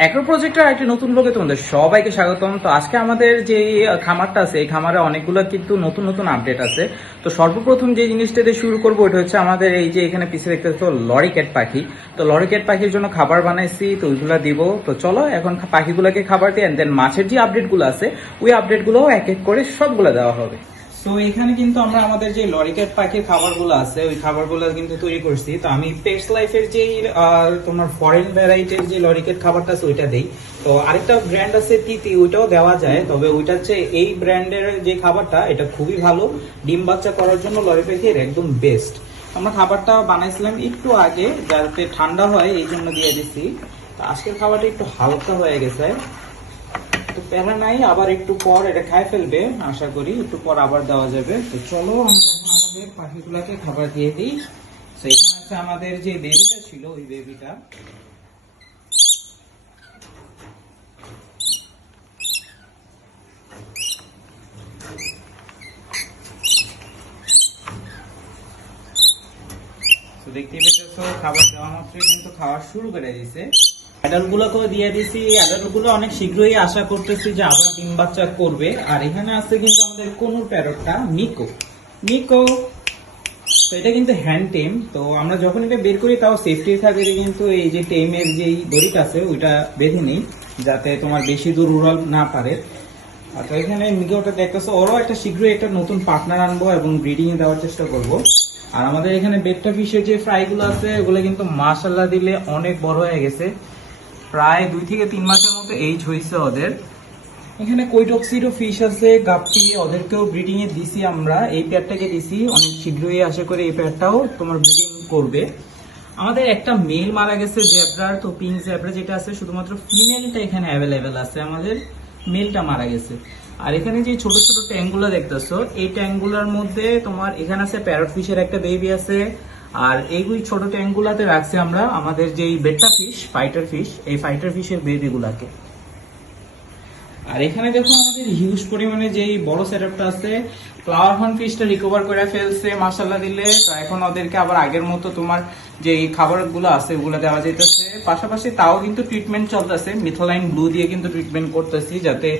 Agro প্রজেক্টের একটি নতুন ব্লগে তোমাদের সবাইকে স্বাগতম। তো আজকে আমাদের যে খামারটা আছে এই খামারে অনেকগুলো কিন্তু নতুন নতুন আপডেট আছে। তো সর্বপ্রথম যে জিনিসটা দিয়ে শুরু করবো ওটা হচ্ছে আমাদের এই যে এখানে পিছিয়ে দেখতে তো লরিক্যাট পাখি। তো লরিক্যাট পাখির জন্য খাবার বানাইছি, তো ওইগুলো দিব। তো চলো এখন পাখিগুলোকে খাবার দিই, দেন মাছের যে আপডেটগুলো আছে ওই আপডেটগুলোও এক এক করে সবগুলো দেওয়া হবে। তো এখানে কিন্তু আমরা আমাদের যে লরিক্যাট পাখির খাবারগুলো আছে ওই খাবারগুলো কিন্তু তৈরি করছি। তো আমি পেটস লাইফের যে তোমার ফরেন ভ্যারাইটির যে লরিক্যাট খাবারটা আছে ওইটা দেই। তো আরেকটা ব্র্যান্ড আছে তিতি, ওইটাও দেওয়া যায়, তবে ওইটা হচ্ছে এই ব্র্যান্ডের যে খাবারটা এটা খুবই ভালো, ডিম বাচ্চা করার জন্য লরি পাখির একদম বেস্ট। আমরা খাবারটা বানাইছিলাম একটু আগে যাতে ঠান্ডা হয় এই জন্য দিয়ে দিচ্ছি। আজকের খাবারটা একটু হালকা হয়ে গেছে, তো প্যারা নাই, আবার একটু পর এটা খাই ফেলবে আশা করি, একটু পর আবার দেওয়া যাবে। তো চলো আমরা আমাদের পাখিগুলাকে খাবার দিয়ে দিই। তো এখানে আছে আমাদের যে বেবিটা ছিল ওই বেবিটা। তো দেখতেই পেতেছো খাবার দেওয়া মাত্রই কিন্তু খাওয়া শুরু করে দিছে। অ্যাডাল্টগুলোকেও দিয়ে দিছি। অ্যাডাল্টগুলো অনেক শীঘ্রই আশা করতেছি যে আবার ডিম বাচ্চা করবে। আর এখানে আছে কিন্তু আমাদের কোনুর প্যারটটা মিকো। তো এটা কিন্তু হ্যান্ড টেম। তো আমরা যখন এটা বের করি তাও সেফটির খাতিরে কিন্তু এই যে টেমের যেই দড়িটা আছে ওইটা বেঁধে নেই যাতে তোমার বেশি দূর উড়াল না পারে। আর তো এখানে মিকোটা দেখতেছো, ওরও একটা শীঘ্রই একটা নতুন পার্টনার আনবো এবং ব্রিডিং এ দেওয়ার চেষ্টা করবো। আর আমাদের এখানে বেটটা ফিশের যে ফ্রাইগুলো আছে ওগুলো কিন্তু মাশাআল্লাহ দিলে অনেক বড় হয়ে গেছে, প্রায় 2 থেকে 3 মাসের মতো এইজ হয়েছে ওদের। এখানে কৈটক্সিরও ফিশ আছে, গাপ্পি, ওদেরকেও ব্রিডিং এ দিছি আমরা, এই পেয়ারটাকে দিছি। অনেক শীঘ্রই আশা করি এই পেয়ারটাও তোমার ব্রিডিং করবে। আমাদের একটা মেল মারা গেছে জেব্রার, তো পিঙ্ক জেব্রা যেটা আছে শুধুমাত্র ফিমেলটা এখানে অ্যাভেলেবেল আছে, আমাদের মেলটা মারা গেছে। আর এখানে যে ছোট ছোট ট্যাঙ্কগুলো দেখতেছো এই ট্যাঙ্কগুলোর মধ্যে তোমার এখানে আছে প্যারট ফিশের একটা বেবি আছে। আর এইগুলি ছোট ট্যাঙ্কগুলাতে রাখছি আমরা আমাদের যেই বেটা ফিশ, ফাইটার ফিশ, এই ফাইটার ফিশের বেবিগুলাকে। আর এখানে দেখো আমাদের হিউজ পরিমাণে যেই বড় সেটআপটা আছে, ফ্লাওয়ার হর্ন ফিশটা রিকভার করে ফেলছে মাশাআল্লাহ দিলে। তো এখন ওদেরকে আবার আগের মতো তোমার যে খাবারগুলো আছে ওগুলো দেওয়া যেতেছে, পাশাপাশি তাও কিন্তু ট্রিটমেন্ট চলতেছে, মিথালাইন ব্লু দিয়ে কিন্তু ট্রিটমেন্ট করতেছি যাতে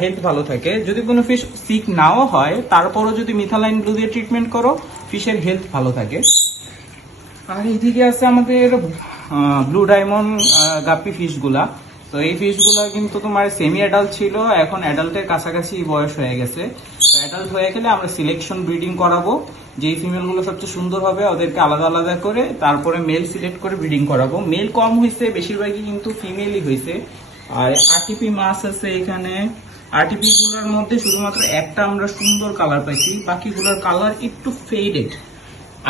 হেলথ ভালো থাকে। যদি কোনো ফিশ সিক নাও হয় তারপরও যদি মিথালাইন ব্লু দিয়ে ট্রিটমেন্ট করো ফিশের হেলথ ভালো থাকে। আর এইদিকে আছে আমাদের ব্লু ডায়মন্ড গাপ্পি ফিশগুলা। তো এই ফিশগুলো কিন্তু তোমার সেমি অ্যাডাল্ট ছিল, এখন অ্যাডাল্টের কাছাকাছি বয়স হয়ে গেছে। তো অ্যাডাল্ট হয়ে গেলে আমরা সিলেকশন ব্রিডিং করাবো, যেই ফিমেলগুলো সবচেয়ে সুন্দর হবে ওদেরকে আলাদা আলাদা করে তারপরে মেল সিলেক্ট করে ব্রিডিং করাবো। মেল কম হয়েছে, বেশিরভাগই কিন্তু ফিমেলই হয়েছে। আর আরটিপি মাছ আছে এখানে, আরটিপি গুলোর মধ্যে শুধুমাত্র একটা আমরা সুন্দর কালার পাইছি, বাকিগুলোর কালার একটু ফেডেড।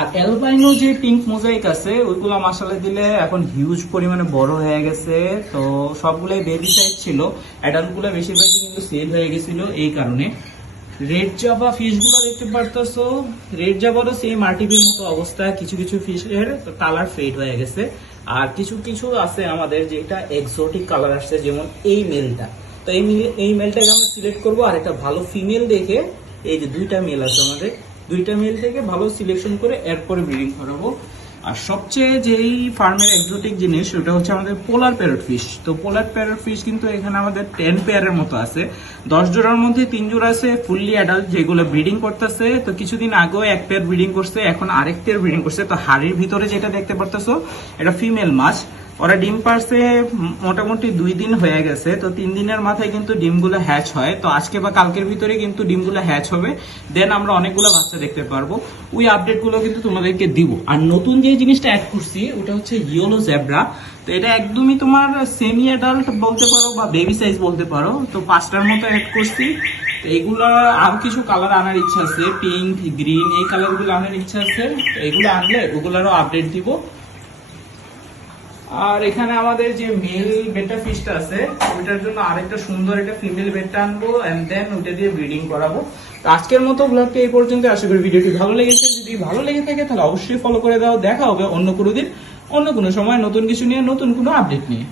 আর অ্যালবাইনো যে পিঙ্ক মোজাইক আছে ওইগুলো মাশাআল্লাহ দিলে এখন হিউজ পরিমাণে বড় হয়ে গেছে। তো সবগুলাই বেবি সাইজ ছিল, অ্যাডাল্টগুলো বেশিরভাগই কিন্তু সেল হয়ে গেছিল এই কারণে। রেড জাভা ফিশগুলো দেখতে পারতেছো, রেড জাভারও সেম আরটিপির মতো অবস্থা, কিছু কিছু ফিশের কালার ফেড হয়ে গেছে। আর কিছু কিছু আছে আমাদের যেটা এক্সোটিক কালার আসছে, যেমন এই মেলটা। তো এই মেলটাকে আমরা সিলেক্ট করবো আর একটা ভালো ফিমেল দেখে, এই যে 2টা মেল আছে আমাদের, 2টা মেল থেকে ভালো সিলেকশন করে এরপরে ব্রিডিং করাবো। আর সবচেয়ে যেই ফার্মের এক্সোটিক জিনিস ওটা হচ্ছে আমাদের পোলার প্যারট ফিশ। তো পোলার প্যারট ফিশ কিন্তু এখানে আমাদের 10 পেয়ারের মতো আছে, 10 জোড়ার মধ্যে 3 জোড়া আছে ফুললি অ্যাডাল্ট যেগুলো ব্রিডিং করতেছে। তো কিছুদিন আগেও এক পেয়ার ব্রিডিং করছে, এখন আরেক পেয়ার ব্রিডিং করছে। তো হাড়ির ভিতরে যেটা দেখতে পারতেছো এটা ফিমেল মাছ, ওরা ডিম পারছে মোটামুটি 2 দিন হয়ে গেছে। তো 3 দিনের মাথায় কিন্তু ডিমগুলো হ্যাচ হয়, তো আজকে বা কালকের ভিতরে কিন্তু ডিমগুলো হ্যাচ হবে, দেন আমরা অনেকগুলো বাচ্চা দেখতে পারবো। ওই আপডেটগুলো কিন্তু তোমাদেরকে দিব। আর নতুন যে জিনিসটা অ্যাড করছি ওটা হচ্ছে ইয়েলো জেব্রা। তো এটা একদমই তোমার সেমি অ্যাডাল্ট বলতে পারো বা বেবি সাইজ বলতে পারো। তো 5টার মতো অ্যাড করছি। তো এগুলো আরো কিছু কালার আনার ইচ্ছা আছে, পিঙ্ক, গ্রিন, এই কালারগুলো আনার ইচ্ছা আছে। তো এগুলো আনলে ওগুলোরও আপডেট দিব। আর এখানে আমাদের যে মেল বেটা ফিশটা আছে ওইটার জন্য আরেকটা সুন্দর একটা ফিমেল বেটা আনবো এন্ড দেন ওইটা দিয়ে ব্রিডিং করাবো। তো আজকের মতো ব্লগটি এই পর্যন্ত, আশা করি ভিডিওটি ভালো লেগেছে। যদি ভালো লেগে থাকে তাহলে অবশ্যই ফলো করে দাও। দেখা হবে অন্য কোনো দিন, অন্য কোনো সময়, নতুন কিছু নিয়ে, নতুন কোনো আপডেট নিয়ে।